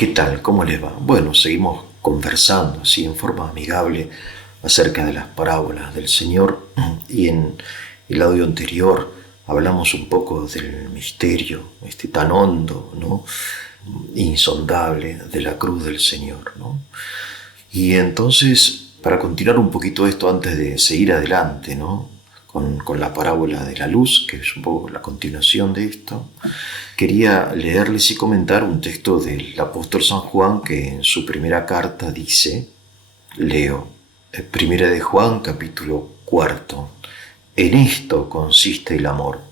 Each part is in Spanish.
¿Qué tal? ¿Cómo les va? Bueno, seguimos conversando así en forma amigable acerca de las parábolas del Señor y en el audio anterior hablamos un poco del misterio tan hondo, ¿no? Insondable de la cruz del Señor, ¿no? Y entonces, para continuar un poquito esto antes de seguir adelante, ¿no? Con la parábola de la luz, que es un poco la continuación de esto, quería leerles y comentar un texto del apóstol San Juan que en su primera carta dice, leo, Primera de Juan, capítulo 4, en esto consiste el amor,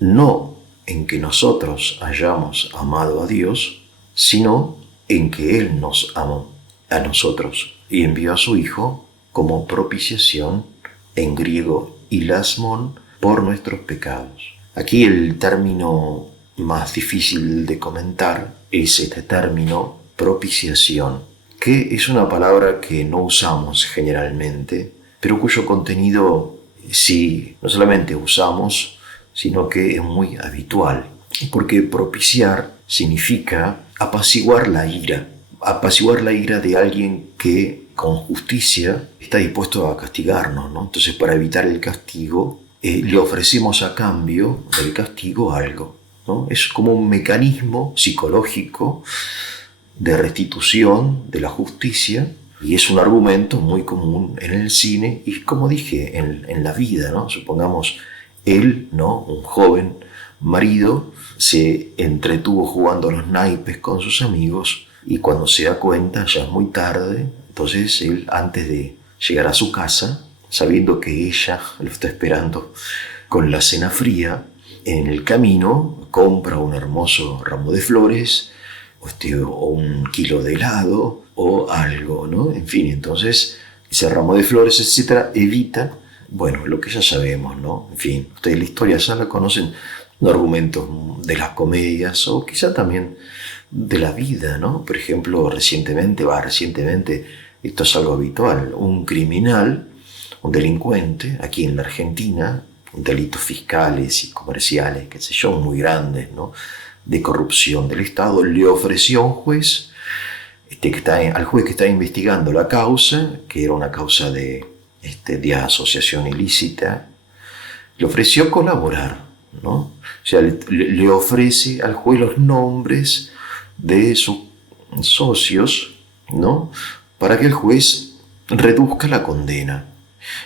no en que nosotros hayamos amado a Dios, sino en que Él nos amó a nosotros y envió a su Hijo como propiciación, en griego hilasmon, por nuestros pecados. Aquí el término más difícil de comentar es este término propiciación, que es una palabra que no usamos generalmente, pero cuyo contenido sí no solamente usamos, sino que es muy habitual, porque propiciar significa apaciguar la ira de alguien que con justicia está dispuesto a castigarnos, ¿no? Entonces, para evitar el castigo, le ofrecemos a cambio del castigo algo, ¿no? Es como un mecanismo psicológico de restitución de la justicia y es un argumento muy común en el cine y, como dije, en la vida, ¿no? Supongamos él, ¿no? Un joven marido se entretuvo jugando a los naipes con sus amigos y cuando se da cuenta ya es muy tarde. Entonces él, antes de llegar a su casa, sabiendo que ella lo está esperando con la cena fría, en el camino compra un hermoso ramo de flores o un kilo de helado o algo, ¿no? En fin, entonces ese ramo de flores, etcétera, evita, bueno, lo que ya sabemos, ¿no? En fin, ustedes la historia ya la conocen, un argumento de las comedias o quizá también de la vida, ¿no? Por ejemplo, recientemente, esto es algo habitual, un criminal, un delincuente, aquí en la Argentina, delitos fiscales y comerciales, qué sé yo, muy grandes, ¿no? De corrupción del Estado, le ofreció a un juez, al juez que está investigando la causa, que era una causa de asociación ilícita, le ofreció colaborar, ¿no? O sea, le ofrece al juez los nombres de sus socios, ¿no? Para que el juez reduzca la condena.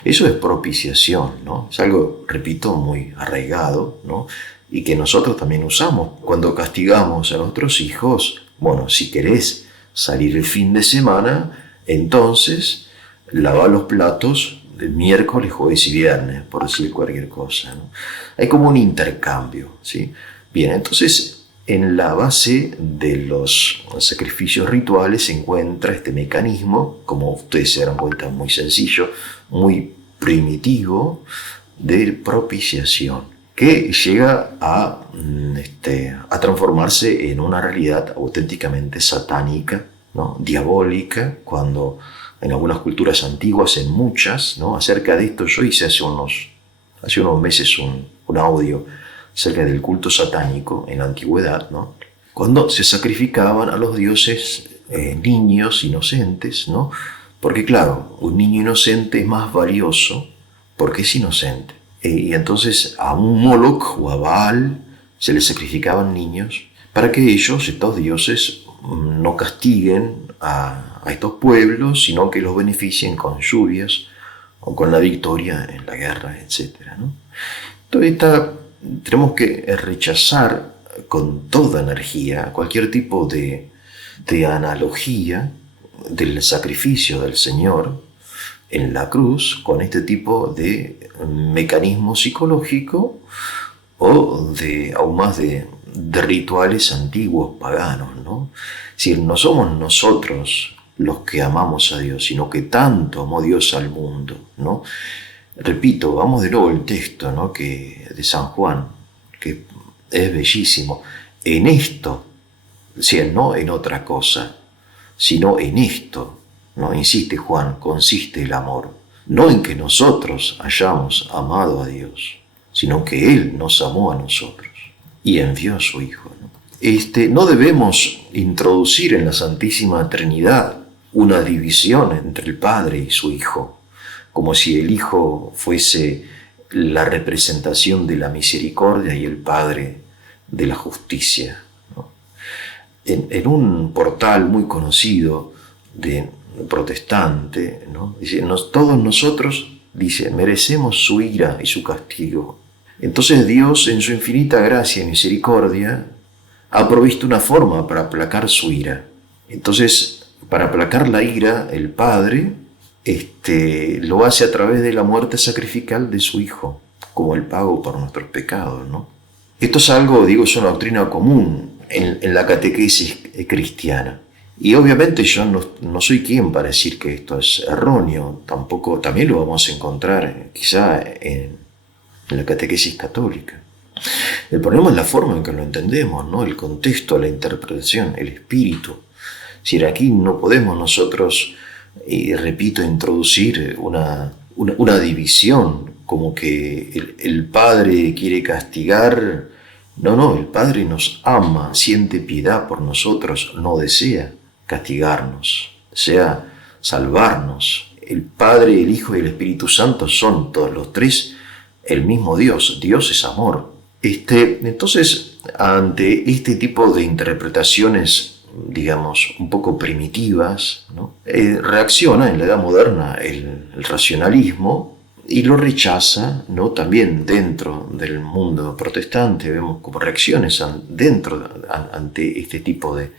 Eso es propiciación, ¿no? Es algo, repito, muy arraigado, ¿no? Y que nosotros también usamos cuando castigamos a nuestros hijos. Bueno, si querés salir el fin de semana, entonces lava los platos del miércoles, jueves y viernes, por decir cualquier cosa, ¿no? Hay como un intercambio, ¿sí? Bien, entonces en la base de los sacrificios rituales se encuentra este mecanismo, como ustedes se darán cuenta, muy sencillo, muy primitivo, de propiciación, que llega a transformarse en una realidad auténticamente satánica, ¿no? Diabólica, cuando en algunas culturas antiguas, en muchas, ¿no? Acerca de esto yo hice hace unos meses un audio acerca del culto satánico en la antigüedad, ¿no? Cuando se sacrificaban a los dioses niños inocentes, ¿no? Porque claro, un niño inocente es más valioso porque es inocente. Y entonces a un Moloch o a Baal se les sacrificaban niños para que ellos, estos dioses, no castiguen a estos pueblos, sino que los beneficien con lluvias o con la victoria en la guerra, etc., ¿no? Entonces tenemos que rechazar con toda energía cualquier tipo de analogía del sacrificio del Señor en la cruz con este tipo de mecanismo psicológico o aún más de rituales antiguos paganos, ¿no? Es decir, no somos nosotros los que amamos a Dios, sino que tanto amó Dios al mundo, ¿no? Repito, vamos de nuevo al texto, ¿no? De San Juan, que es bellísimo. En esto, o sea, no en otra cosa, sino en esto, ¿no? Insiste Juan, consiste el amor. No en que nosotros hayamos amado a Dios, sino que Él nos amó a nosotros y envió a su Hijo, ¿no? No debemos introducir en la Santísima Trinidad una división entre el Padre y su Hijo, como si el Hijo fuese la representación de la misericordia y el Padre de la justicia, ¿no? En un portal muy conocido de protestante, ¿no? Dice, todos nosotros, dice, merecemos su ira y su castigo. Entonces Dios, en su infinita gracia y misericordia, ha provisto una forma para aplacar su ira. Entonces, para aplacar la ira, el Padre lo hace a través de la muerte sacrificial de su Hijo, como el pago por nuestros pecados, ¿no? Esto es algo, digo, es una doctrina común en la catequesis cristiana. Y obviamente yo no soy quien para decir que esto es erróneo, tampoco, también lo vamos a encontrar quizá en la catequesis católica. El problema es la forma en que lo entendemos, ¿no? El contexto, la interpretación, el espíritu. Si aquí no podemos nosotros, repito, introducir una división, como que el Padre quiere castigar. No, el Padre nos ama, siente piedad por nosotros, no desea castigarnos, desea salvarnos. El Padre, el Hijo y el Espíritu Santo son todos los tres el mismo Dios. Dios es amor. Entonces, ante este tipo de interpretaciones, digamos, un poco primitivas, ¿no? Reacciona en la Edad Moderna el racionalismo y lo rechaza, ¿no? También dentro del mundo protestante vemos como reacciones ante este tipo de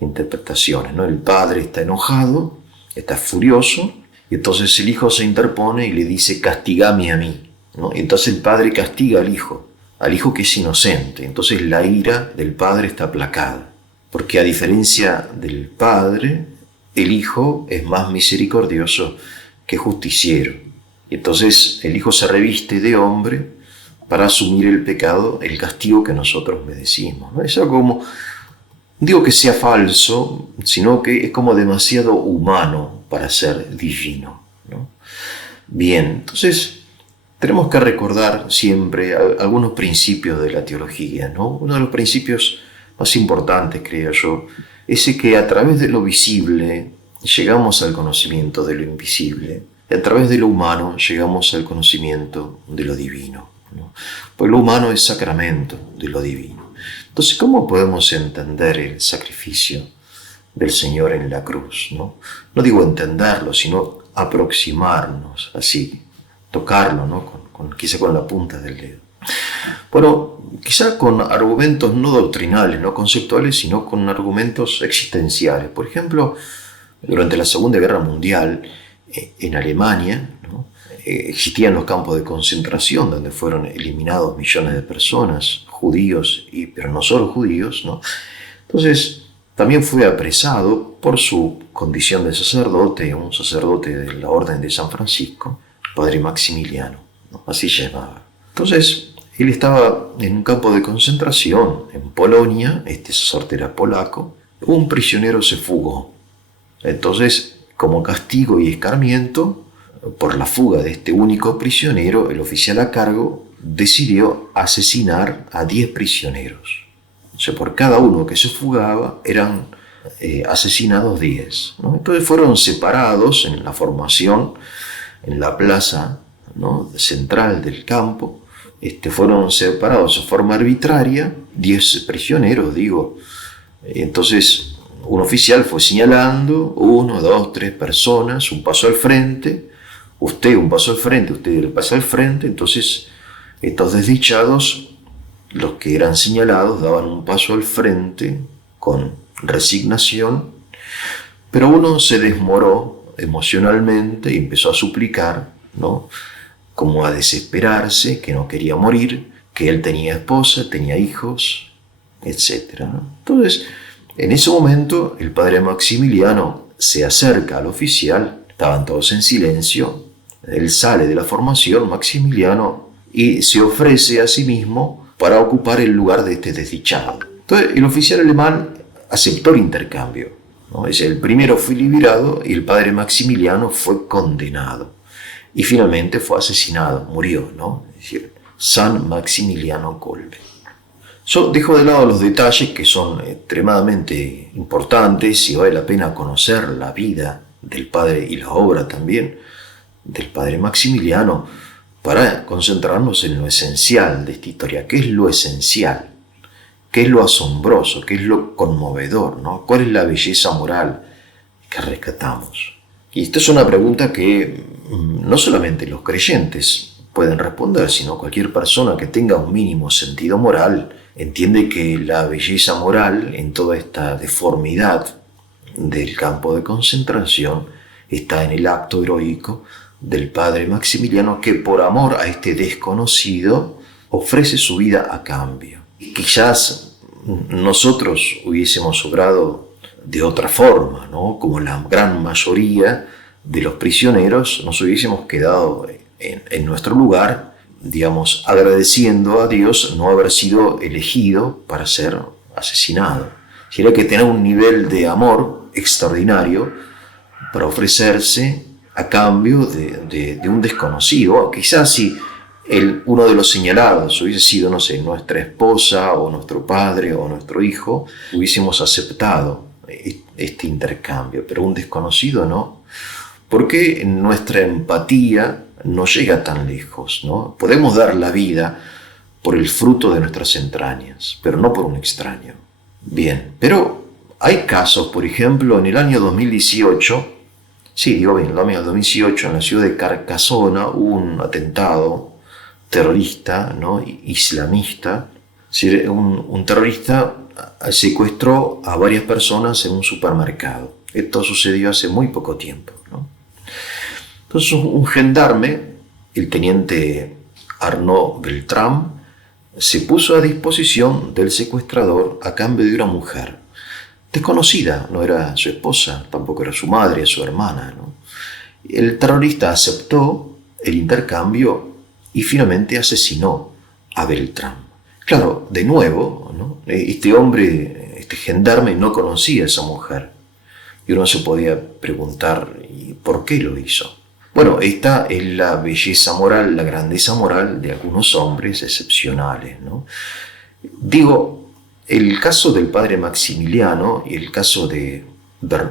interpretaciones, ¿no? El Padre está enojado, está furioso, y entonces el Hijo se interpone y le dice, castigame a mí, ¿no? Y entonces el Padre castiga al Hijo que es inocente. Entonces la ira del Padre está aplacada, porque a diferencia del Padre, el Hijo es más misericordioso que justiciero. Y entonces el Hijo se reviste de hombre para asumir el pecado, el castigo que nosotros merecimos, ¿no? Es algo como, digo que sea falso, sino que es como demasiado humano para ser divino, ¿no? Bien, entonces tenemos que recordar siempre algunos principios de la teología, ¿no? Uno de los principios más importantes, creo yo, es que a través de lo visible llegamos al conocimiento de lo invisible, y a través de lo humano llegamos al conocimiento de lo divino, ¿no? Pues lo humano es sacramento de lo divino. Entonces, ¿cómo podemos entender el sacrificio del Señor en la cruz, ¿no? No digo entenderlo, sino aproximarnos así, tocarlo, ¿no? Quizá con la punta del dedo. Bueno, quizá con argumentos no doctrinales, no conceptuales, sino con argumentos existenciales. Por ejemplo, durante la Segunda Guerra Mundial, en Alemania, ¿no? Existían los campos de concentración donde fueron eliminados millones de personas, judíos, pero no solo judíos, ¿no? Entonces, también fue apresado por su condición de sacerdote, un sacerdote de la Orden de San Francisco, Padre Maximiliano, ¿no? Así se llamaba. Entonces, él estaba en un campo de concentración en Polonia, este sacerdote era polaco, un prisionero se fugó. Entonces, como castigo y escarmiento por la fuga de este único prisionero, el oficial a cargo decidió asesinar a 10 prisioneros. O sea, por cada uno que se fugaba eran asesinados 10, ¿no? Entonces fueron separados en la formación, en la plaza, ¿no?, central del campo. Fueron separados de forma arbitraria, 10 prisioneros, digo. Entonces un oficial fue señalando, 1, 2, 3 personas, un paso al frente, usted un paso al frente, usted le pasa al frente. Entonces estos desdichados, los que eran señalados, daban un paso al frente con resignación, pero uno se desmoró emocionalmente y empezó a suplicar, ¿no?, como a desesperarse, que no quería morir, que él tenía esposa, tenía hijos, etc., ¿no? Entonces, en ese momento, el padre Maximiliano se acerca al oficial, estaban todos en silencio, él sale de la formación, Maximiliano, y se ofrece a sí mismo para ocupar el lugar de este desdichado. Entonces, el oficial alemán aceptó el intercambio, ¿no? El primero fue liberado y el padre Maximiliano fue condenado. Y finalmente fue asesinado, murió, ¿no? Es decir, San Maximiliano Kolbe. Yo dejo de lado los detalles que son extremadamente importantes y vale la pena conocer la vida del padre y la obra también del padre Maximiliano para concentrarnos en lo esencial de esta historia. ¿Qué es lo esencial? ¿Qué es lo asombroso? ¿Qué es lo conmovedor? ¿No? ¿Cuál es la belleza moral que rescatamos? Y esta es una pregunta que no solamente los creyentes pueden responder, sino cualquier persona que tenga un mínimo sentido moral entiende que la belleza moral en toda esta deformidad del campo de concentración está en el acto heroico del padre Maximiliano, que por amor a este desconocido ofrece su vida a cambio. Y quizás nosotros hubiésemos obrado de otra forma, ¿no? Como la gran mayoría de los prisioneros, nos hubiésemos quedado en nuestro lugar, digamos, agradeciendo a Dios no haber sido elegido para ser asesinado. Si hay que tener un nivel de amor extraordinario para ofrecerse a cambio de un desconocido. Quizás si uno de los señalados hubiese sido, no sé, nuestra esposa o nuestro padre o nuestro hijo, hubiésemos aceptado este intercambio, pero un desconocido no. Porque nuestra empatía no llega tan lejos, ¿no? Podemos dar la vida por el fruto de nuestras entrañas, pero no por un extraño. Bien, pero hay casos, por ejemplo, en el año 2018, en el año 2018, en la ciudad de Carcasona, hubo un atentado terrorista, ¿no? Islamista. Un terrorista secuestró a varias personas en un supermercado. Esto sucedió hace muy poco tiempo, ¿no? Entonces un gendarme, el teniente Arnaud Beltrame, se puso a disposición del secuestrador a cambio de una mujer desconocida, no era su esposa, tampoco era su madre, su hermana, ¿no? El terrorista aceptó el intercambio y finalmente asesinó a Beltrame. Claro, de nuevo, ¿no? Este hombre, este gendarme, no conocía a esa mujer. Y uno se podía preguntar, ¿y por qué lo hizo? Bueno, esta es la belleza moral, la grandeza moral de algunos hombres excepcionales, ¿no? Digo, el caso del padre Maximiliano y el caso de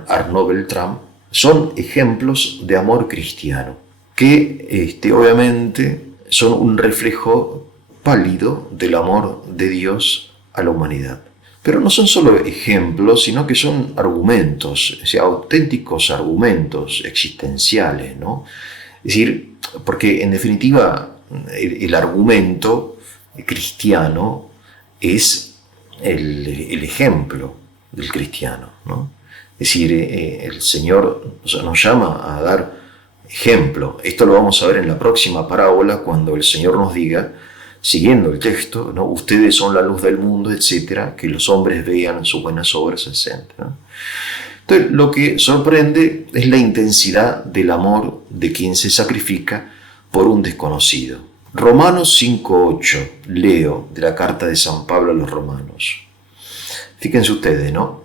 Arnaud Beltrame son ejemplos de amor cristiano, que obviamente son un reflejo pálido del amor de Dios a la humanidad. Pero no son solo ejemplos, sino que son argumentos, o sea, auténticos argumentos existenciales, ¿no? Es decir, porque en definitiva el argumento cristiano es el ejemplo del cristiano, ¿no? Es decir, el Señor nos llama a dar ejemplo. Esto lo vamos a ver en la próxima parábola, cuando el Señor nos diga, siguiendo el texto, ¿no? Ustedes son la luz del mundo, etcétera, que los hombres vean sus buenas obras, etcétera, ¿no? Entonces, lo que sorprende es la intensidad del amor de quien se sacrifica por un desconocido. Romanos 5:8, leo de la carta de San Pablo a los romanos. Fíjense ustedes, ¿no?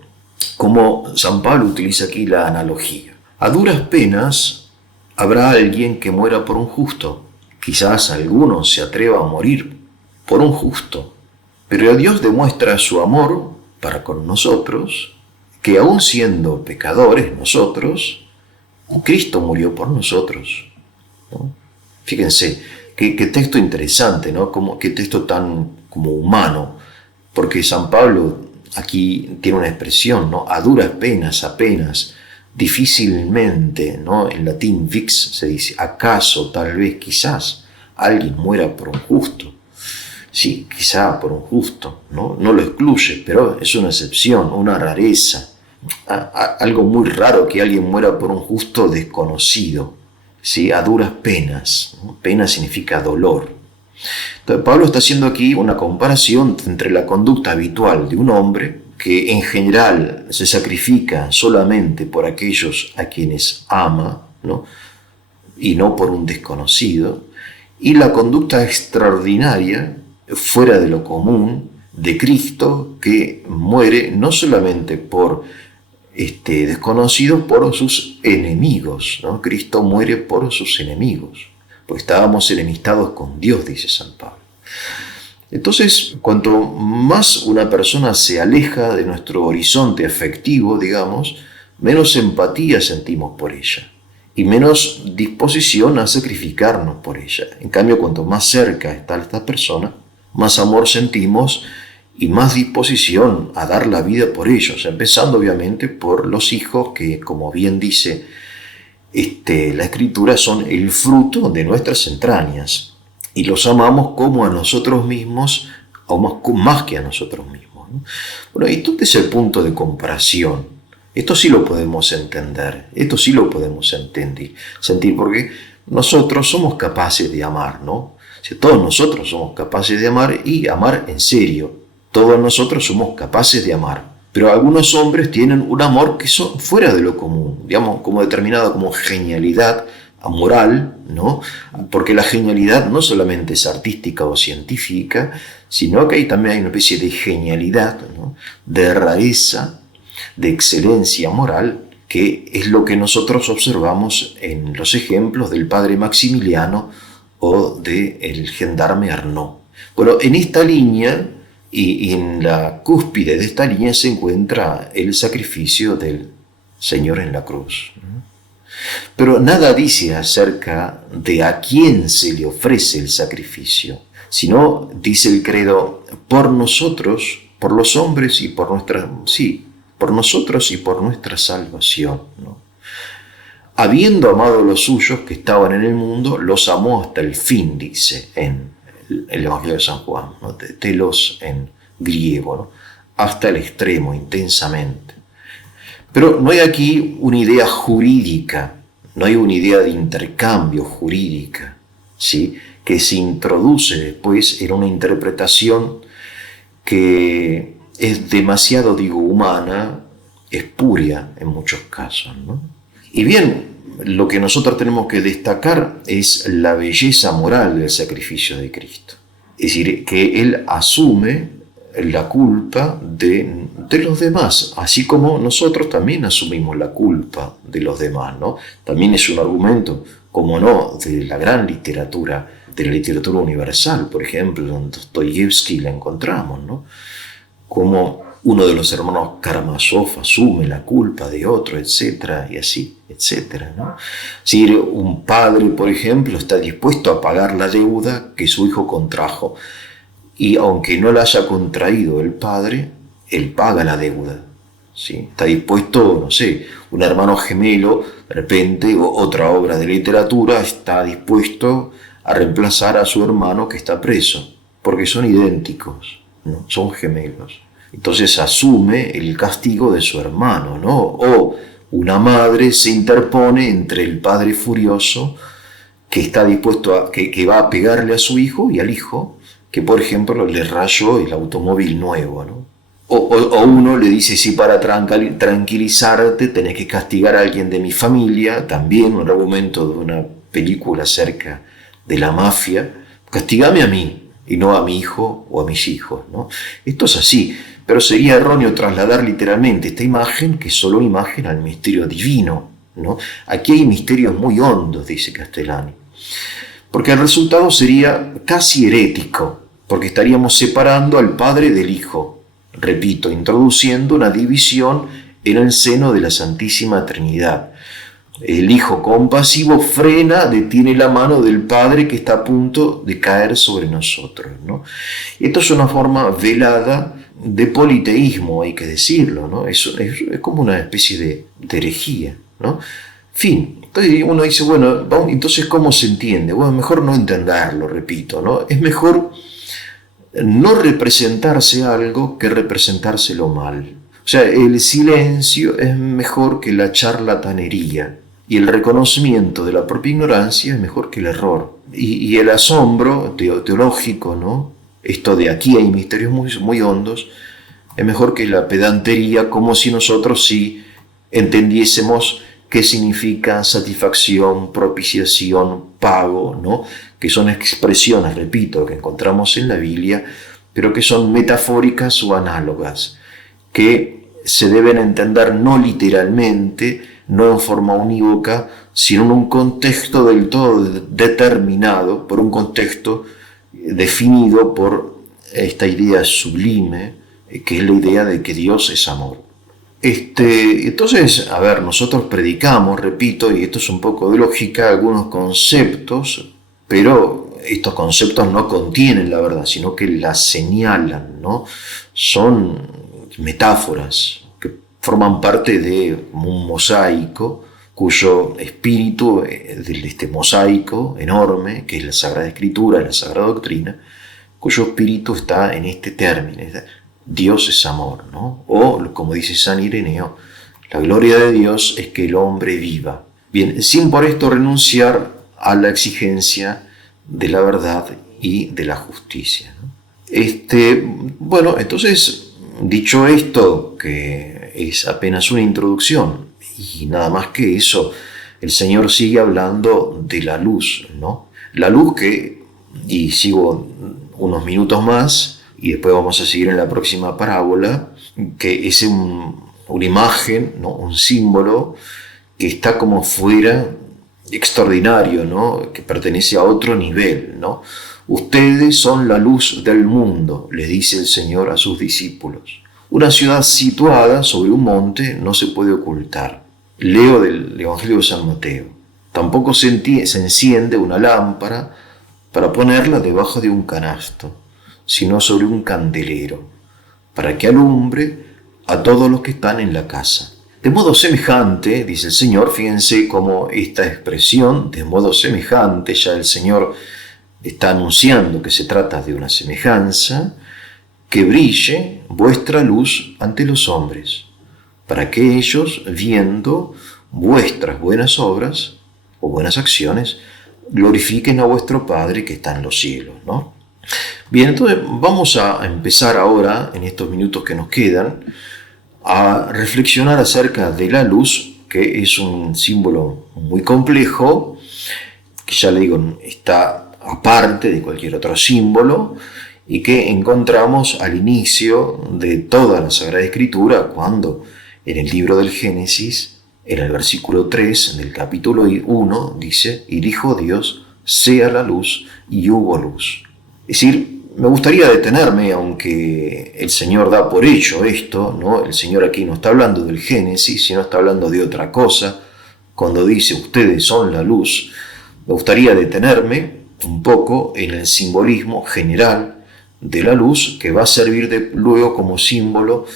Cómo San Pablo utiliza aquí la analogía. A duras penas habrá alguien que muera por un justo. Quizás alguno se atreva a morir por un justo, pero Dios demuestra su amor para con nosotros, que aun siendo pecadores nosotros, Cristo murió por nosotros, ¿no? Fíjense, qué texto interesante, ¿no? Qué texto tan como humano, porque San Pablo aquí tiene una expresión, ¿no? A duras penas, apenas, difícilmente, ¿no? En latín vix se dice, acaso, tal vez, quizás, alguien muera por un justo. Sí, quizá por un justo, ¿no? No lo excluye, pero es una excepción, una rareza. Algo muy raro que alguien muera por un justo desconocido, ¿sí? A duras penas, ¿no? Pena significa dolor. Entonces, Pablo está haciendo aquí una comparación entre la conducta habitual de un hombre que en general se sacrifica solamente por aquellos a quienes ama, ¿no? Y no por un desconocido, y la conducta extraordinaria, fuera de lo común, de Cristo, que muere no solamente por desconocido, por sus enemigos, ¿no? Cristo muere por sus enemigos, porque estábamos enemistados con Dios, dice San Pablo. Entonces, cuanto más una persona se aleja de nuestro horizonte afectivo, digamos, menos empatía sentimos por ella y menos disposición a sacrificarnos por ella. En cambio, cuanto más cerca está esta persona, más amor sentimos y más disposición a dar la vida por ellos, empezando obviamente por los hijos que, como bien dice la Escritura, son el fruto de nuestras entrañas y los amamos como a nosotros mismos, o más que a nosotros mismos, ¿no? Bueno, ¿y dónde es el punto de comparación? Esto sí lo podemos entender, esto sí lo podemos sentir, porque nosotros somos capaces de amar, ¿no? Si todos nosotros somos capaces de amar y amar en serio, todos nosotros somos capaces de amar. Pero algunos hombres tienen un amor que son fuera de lo común, digamos, como determinado como genialidad moral, ¿no? Porque la genialidad no solamente es artística o científica, sino que también hay una especie de genialidad, ¿no? De rareza, de excelencia moral, que es lo que nosotros observamos en los ejemplos del padre Maximiliano o del gendarme Arnaud. Bueno, en esta línea y en la cúspide de esta línea se encuentra el sacrificio del Señor en la cruz. Pero nada dice acerca de a quién se le ofrece el sacrificio, sino, dice el credo, por nosotros, por los hombres y por por nosotros y por nuestra salvación, ¿no? Habiendo amado a los suyos que estaban en el mundo, los amó hasta el fin, dice en el Evangelio de San Juan, ¿no? Telos en griego, ¿no? Hasta el extremo, intensamente. Pero no hay aquí una idea jurídica, no hay una idea de intercambio jurídica, ¿sí? Que se introduce después en una interpretación que es demasiado, humana, espuria en muchos casos, ¿no? Y bien, lo que nosotros tenemos que destacar es la belleza moral del sacrificio de Cristo. Es decir, que Él asume la culpa de los demás, así como nosotros también asumimos la culpa de los demás, ¿no? También es un argumento, como no, de la gran literatura, de la literatura universal, por ejemplo, en Dostoyevsky la encontramos, ¿no? Como uno de los hermanos Karamazov asume la culpa de otro, etcétera, y así, etcétera, ¿no? Si un padre, por ejemplo, está dispuesto a pagar la deuda que su hijo contrajo, y aunque no la haya contraído el padre, él paga la deuda, ¿sí? Está dispuesto, no sé, un hermano gemelo, de repente, o otra obra de literatura, está dispuesto a reemplazar a su hermano que está preso, porque son idénticos, ¿no? Son gemelos. Entonces asume el castigo de su hermano, ¿no? O una madre se interpone entre el padre furioso que está dispuesto que va a pegarle a su hijo y al hijo que, por ejemplo, le rayó el automóvil nuevo, ¿no? O uno le dice, si para tranquilizarte tenés que castigar a alguien de mi familia, también un argumento de una película acerca de la mafia, castigame a mí y no a mi hijo o a mis hijos, ¿no? Esto es así, pero sería erróneo trasladar literalmente esta imagen, que es solo una imagen, al misterio divino, ¿no? Aquí hay misterios muy hondos, dice Castellani, porque el resultado sería casi herético, porque estaríamos separando al Padre del Hijo, repito, introduciendo una división en el seno de la Santísima Trinidad. El Hijo compasivo frena, detiene la mano del Padre que está a punto de caer sobre nosotros, ¿no? Esto es una forma velada de politeísmo, hay que decirlo, ¿no? Es como una especie de herejía, ¿no? Fin. Entonces uno dice, bueno, entonces ¿cómo se entiende? Bueno, mejor no entenderlo, repito, ¿no? Es mejor no representarse algo que representárselo mal. O sea, el silencio es mejor que la charlatanería y el reconocimiento de la propia ignorancia es mejor que el error. Y el asombro teológico, ¿no? Esto de aquí hay misterios muy, muy hondos, es mejor que la pedantería, como si nosotros sí entendiésemos qué significa satisfacción, propiciación, pago, ¿no? Que son expresiones, repito, que encontramos en la Biblia, pero que son metafóricas o análogas, que se deben entender no literalmente, no en forma unívoca, sino en un contexto del todo determinado, por un contexto definido por esta idea sublime, que es la idea de que Dios es amor. Entonces, a ver, nosotros predicamos, repito, y esto es un poco de lógica, algunos conceptos, pero estos conceptos no contienen la verdad, sino que la señalan, ¿no? Son metáforas que forman parte de un mosaico, cuyo espíritu de este mosaico enorme, que es la Sagrada Escritura, la Sagrada Doctrina, cuyo espíritu está en este término. Dios es amor, ¿no? O, como dice San Ireneo, la gloria de Dios es que el hombre viva. Bien, sin por esto renunciar a la exigencia de la verdad y de la justicia, ¿no? Bueno, entonces, dicho esto, que es apenas una introducción, y nada más que eso, el Señor sigue hablando de la luz, ¿no? La luz que, y sigo unos minutos más, y después vamos a seguir en la próxima parábola, que es una imagen, ¿no? Un símbolo que está como fuera, extraordinario, ¿no? Que pertenece a otro nivel, ¿no? Ustedes son la luz del mundo, les dice el Señor a sus discípulos. Una ciudad situada sobre un monte no se puede ocultar. Leo del Evangelio de San Mateo. Tampoco se enciende una lámpara para ponerla debajo de un canasto, sino sobre un candelero, para que alumbre a todos los que están en la casa. De modo semejante, dice el Señor, fíjense cómo esta expresión, de modo semejante, ya el Señor está anunciando que se trata de una semejanza, que brille vuestra luz ante los hombres, para que ellos, viendo vuestras buenas obras o buenas acciones, glorifiquen a vuestro Padre que está en los cielos, ¿no? Bien, entonces vamos a empezar ahora, en estos minutos que nos quedan, a reflexionar acerca de la luz, que es un símbolo muy complejo, que ya le digo, está aparte de cualquier otro símbolo, y que encontramos al inicio de toda la Sagrada Escritura, cuando en el libro del Génesis, en el versículo 3 del capítulo 1, dice, y dijo Dios, sea la luz, y hubo luz. Es decir, me gustaría detenerme, aunque el Señor da por hecho esto, ¿no? El Señor aquí no está hablando del Génesis, sino está hablando de otra cosa. Cuando dice, ustedes son la luz, me gustaría detenerme un poco en el simbolismo general de la luz, que va a servir luego como símbolo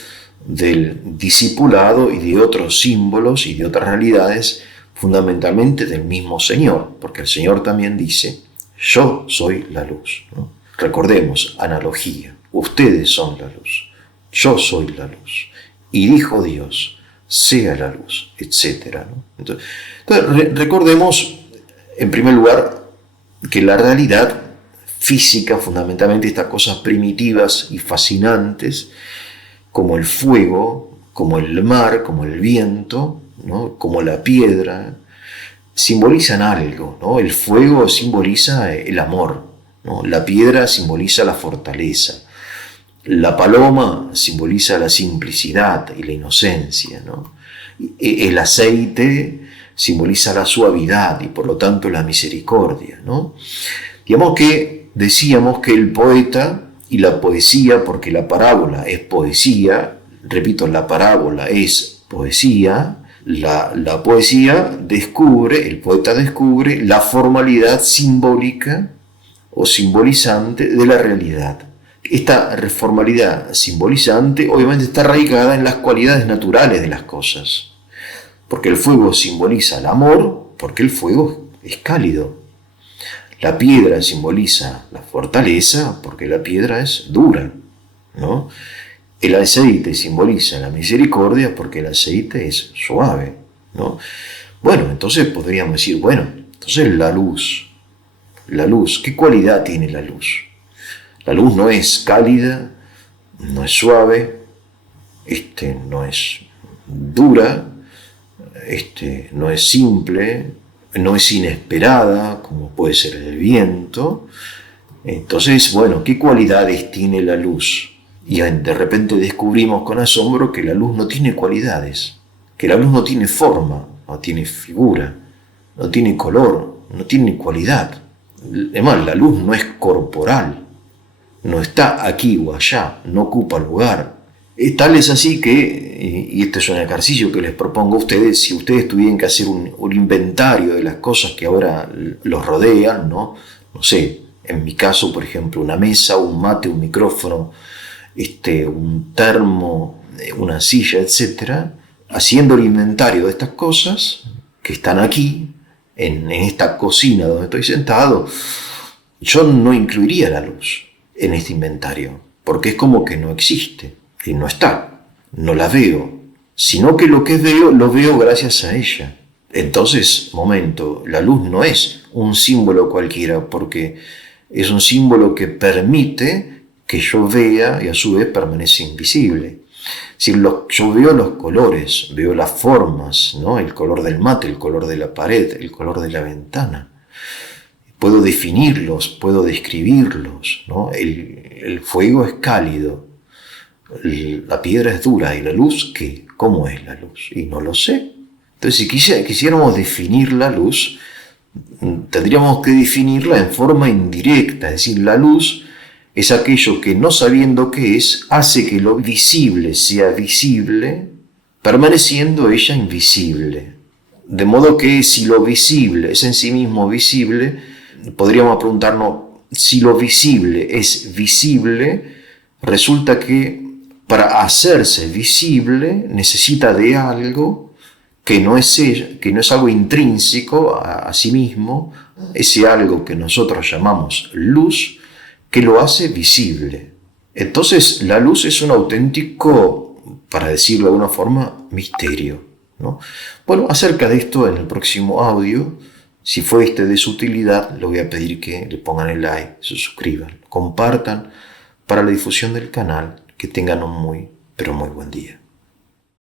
del discipulado y de otros símbolos y de otras realidades, fundamentalmente del mismo Señor, porque el Señor también dice, yo soy la luz, ¿no? Recordemos, analogía, ustedes son la luz, yo soy la luz, y dijo Dios, sea la luz, etc., ¿no? Entonces recordemos, en primer lugar, que la realidad física, fundamentalmente estas cosas primitivas y fascinantes, como el fuego, como el mar, como el viento, ¿no? Como la piedra, simbolizan algo, ¿no? El fuego simboliza el amor, ¿no? La piedra simboliza la fortaleza, la paloma simboliza la simplicidad y la inocencia, ¿no? El aceite simboliza la suavidad y por lo tanto la misericordia, ¿no? Decíamos que el poeta y la poesía, porque la parábola es poesía, repito, la parábola es poesía, la poesía descubre, el poeta descubre la formalidad simbólica o simbolizante de la realidad. Esta formalidad simbolizante obviamente está arraigada en las cualidades naturales de las cosas, porque el fuego simboliza el amor, porque el fuego es cálido. La piedra simboliza la fortaleza, porque la piedra es dura, ¿no? El aceite simboliza la misericordia, porque el aceite es suave, ¿no? Bueno, entonces podríamos decir, entonces la luz, ¿qué cualidad tiene la luz? La luz no es cálida, no es suave, no es dura, no es simple, no es inesperada, como puede ser el viento. Entonces, ¿qué cualidades tiene la luz? Y de repente descubrimos con asombro que la luz no tiene cualidades, que la luz no tiene forma, no tiene figura, no tiene color, no tiene cualidad. Además, la luz no es corporal, no está aquí o allá, no ocupa lugar. Tal es así que, y este es un ejercicio que les propongo a ustedes, si ustedes tuvieran que hacer un inventario de las cosas que ahora los rodean, ¿no? No sé, en mi caso, por ejemplo, una mesa, un mate, un micrófono, un termo, una silla, etcétera, haciendo el inventario de estas cosas que están aquí, en esta cocina donde estoy sentado, yo no incluiría la luz en este inventario, porque es como que no existe, y no está, no la veo, sino que lo que veo, lo veo gracias a ella. Entonces, momento, la luz no es un símbolo cualquiera, porque es un símbolo que permite que yo vea y a su vez permanece invisible. Si yo veo los colores, veo las formas, ¿no? El color del mate, el color de la pared, el color de la ventana. Puedo definirlos, puedo describirlos, ¿no? El fuego es cálido, la piedra es dura, y la luz, ¿qué? ¿Cómo es la luz? Y no lo sé. Entonces, si quisiéramos definir la luz, tendríamos que definirla en forma indirecta, es decir, la luz es aquello que, no sabiendo qué es, hace que lo visible sea visible, permaneciendo ella invisible. De modo que si lo visible es en sí mismo visible, podríamos preguntarnos, si lo visible es visible, resulta que para hacerse visible necesita de algo que no es ella, que no es algo intrínseco a sí mismo, ese algo que nosotros llamamos luz, que lo hace visible. Entonces la luz es un auténtico, para decirlo de alguna forma, misterio, ¿no? Bueno, acerca de esto en el próximo audio. Si fue de su utilidad, le voy a pedir que le pongan el like, se suscriban, compartan para la difusión del canal. Que tengan un muy, pero muy buen día.